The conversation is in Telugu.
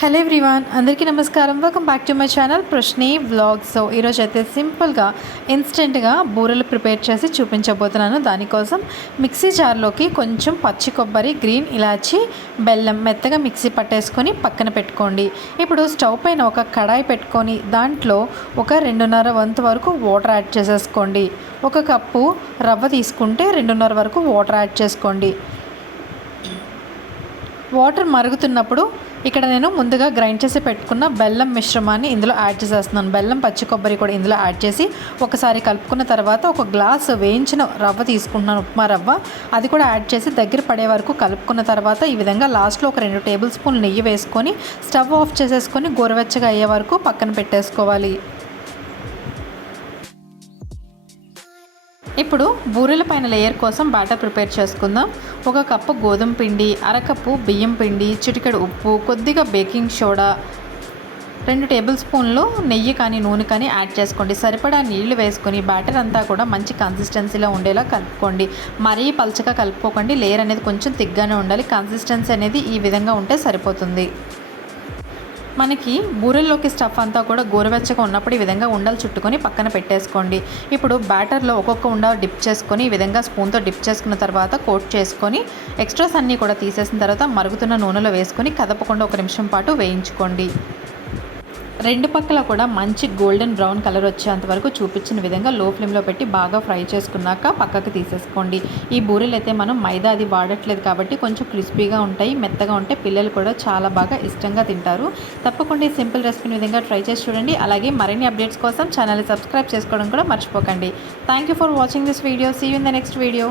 హలో ఎవ్రీవాన్ అందరికీ నమస్కారం. Welcome back to my channel Prashni vlog so ఈరోజు అయితే సింపుల్గా ఇన్స్టెంట్గా బూరెలు ప్రిపేర్ చేసి చూపించబోతున్నాను. దానికోసం మిక్సీ జార్లోకి కొంచెం పచ్చి కొబ్బరి గ్రీన్ ఇలాచి బెల్లం మెత్తగా మిక్సీ పట్టేసుకొని పక్కన పెట్టుకోండి. ఇప్పుడు స్టవ్ పైన ఒక కడాయి పెట్టుకొని దాంట్లో ఒక రెండున్నర వంతు వరకు వాటర్ యాడ్ చేసేసుకోండి. ఒక కప్పు రవ్వ తీసుకుంటే రెండున్నర వరకు వాటర్ యాడ్ చేసుకోండి. వాటర్ మరుగుతున్నప్పుడు ఇక్కడ నేను ముందుగా గ్రైండ్ చేసి పెట్టుకున్న బెల్లం మిశ్రమాన్ని ఇందులో యాడ్ చేసేస్తున్నాను. బెల్లం పచ్చి కొబ్బరి కూడా ఇందులో యాడ్ చేసి ఒకసారి కలుపుకున్న తర్వాత ఒక గ్లాస్ వేయించిన రవ్వ తీసుకుంటున్నాను ఉప్మా రవ్వ. అది కూడా యాడ్ చేసి దగ్గర పడే వరకు కలుపుకున్న తర్వాత ఈ విధంగా లాస్ట్లో ఒక రెండు టేబుల్ స్పూన్ నెయ్యి వేసుకొని స్టవ్ ఆఫ్ చేసేసుకొని గోరువెచ్చగా అయ్యే వరకు పక్కన పెట్టేసుకోవాలి. ఇప్పుడు బూరెల పైన లేయర్ కోసం బ్యాటర్ ప్రిపేర్ చేసుకుందాం. ఒక కప్పు గోధుమ పిండి అరకప్పు బియ్యం పిండి చిటికెడు ఉప్పు కొద్దిగా బేకింగ్ సోడా రెండు టేబుల్ స్పూన్లు నెయ్యి కానీ నూనె కానీ యాడ్ చేసుకోండి. సరిపడా నీళ్ళు వేసుకొని బ్యాటర్ అంతా కూడా మంచి కన్సిస్టెన్సీలో ఉండేలా కలుపుకోండి. మరీ పలచగా కలుపుకోకండి. లేయర్ అనేది కొంచెం తిగ్గానే ఉండాలి. కన్సిస్టెన్సీ అనేది ఈ విధంగా ఉంటే సరిపోతుంది. మనకి బూరెల్లోకి స్టఫ్ అంతా కూడా గోరువెచ్చగా ఉన్నప్పుడు ఈ విధంగా ఉండలు చుట్టుకొని పక్కన పెట్టేసుకోండి. ఇప్పుడు బ్యాటర్లో ఒక్కొక్క ఉండ డిప్ చేసుకొని ఈ విధంగా స్పూన్తో డిప్ చేసుకున్న తర్వాత కోట్ చేసుకొని ఎక్స్ట్రాస్ అన్నీ కూడా తీసేసిన తర్వాత మరుగుతున్న నూనెలో వేసుకొని కదపకుండా ఒక నిమిషం పాటు వేయించుకోండి. రెండు పక్కల కూడా మంచి గోల్డెన్ బ్రౌన్ కలర్ వచ్చేంత వరకు చూపించిన విధంగా లో ఫ్లేమ్లో పెట్టి బాగా ఫ్రై చేసుకున్నాక పక్కకు తీసేసుకోండి. ఈ బూరెలు అయితే మనం మైదా అది వాడట్లేదు కాబట్టి కొంచెం క్రిస్పీగా ఉంటాయి మెత్తగా ఉంటే పిల్లలు కూడా చాలా బాగా ఇష్టంగా తింటారు. తప్పకుండా ఈ సింపుల్ రెసిపీని విధంగా ట్రై చేసి చూడండి. అలాగే మరిన్ని అప్డేట్స్ కోసం ఛానల్ని సబ్స్క్రైబ్ చేసుకోవడం కూడా మర్చిపోకండి. Thank you for watching this video see you in the next video